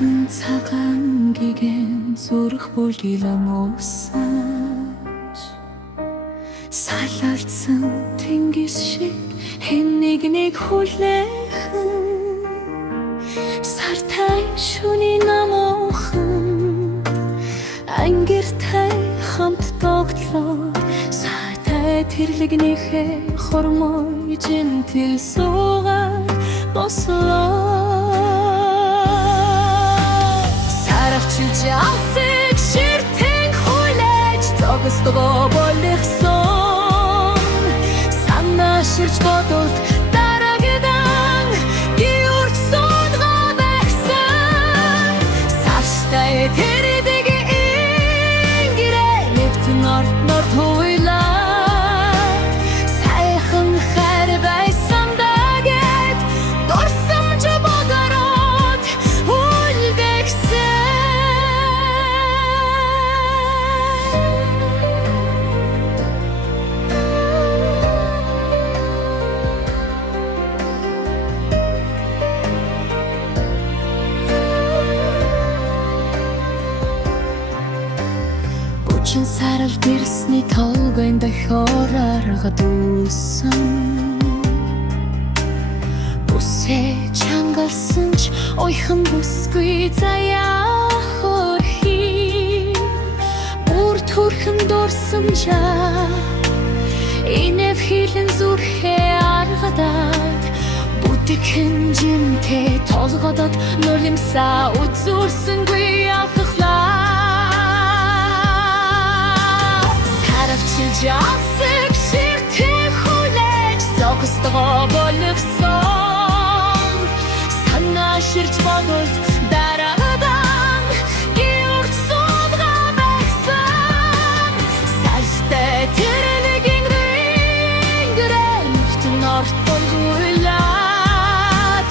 сайхан цагаан гигэн зүрх бүлгилэн уусаж салалцсан тэнгис шиг хэн нэгнийг хүлээхэн сартай шөнийн намуухан ангиртай хамт тогтлоо сайтай тэрлэгнийхээ хормой жинтэл суугаад бослоо саравчилж алсыг ширтэн хүлээж зогсдогоо болгосон санаа ширч бодолд дараагдан гиурч суудгаа байсан сарштай тэрэдэг ингирэ нэвт норт хуйлаад сайхан хайр байсан дагээд дурсамж богороод үлдэгсэн Бүчин сарал дэрсний толгойн дахиор аргад үүсэн Бүсээ чангалсан ч ойхон бүсгүй заяа хөрхий Бүр төрхөн дурсамжаа инэв хилэн зүрхээ аргадаад Бүтгэн жимтэй толгодод нулимсаа үзүүлсэнгүй анхахлаа Жалсыг ширтэн хүлээж зогсдогоо болгосон санаа ширч бодолд дараадан гиурч суудгаа байсан салжтай тэрэнийг ингэрэ нэвт норт хуйлаад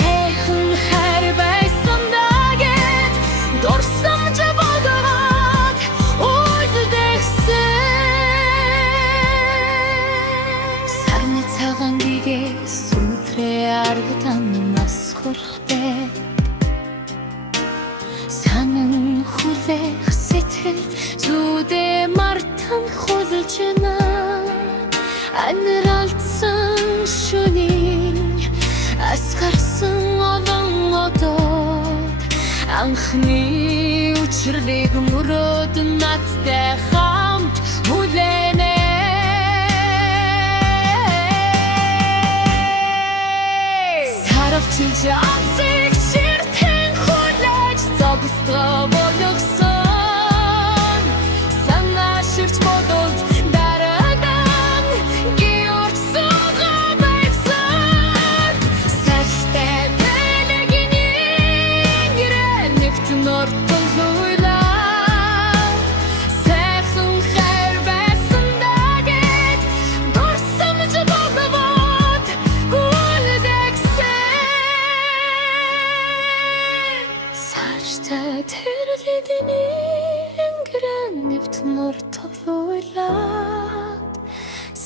сайхан хайр байсан дагээд дурсамж богороод үлдэгсэн Сүнтрээ аргатан нас хурхбэ Санан хүлэх сэтгэл зүйдэ мартан хулжина Аниралдсан шөнийн асгарсан олон одод Анхны учрыг мөрөөд надтай хамт хүлэнэ Саравчилж алсыг ширтэн хүлээж зогсдогоо болгосон санаа ширч бодолд дараадан гиурч суугаа байсан сарштай тэрэгийг ингэрэ нэвт норт хуйлаад сайхан хайр байсан дагээд дурсамж богороод Сарштай тэрэгийг ингэрэ нэвт норт хуйлаад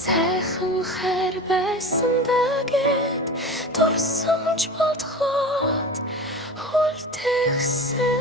сайхан хайр байсан дагээд дурсамж бодоход үлдэгсэн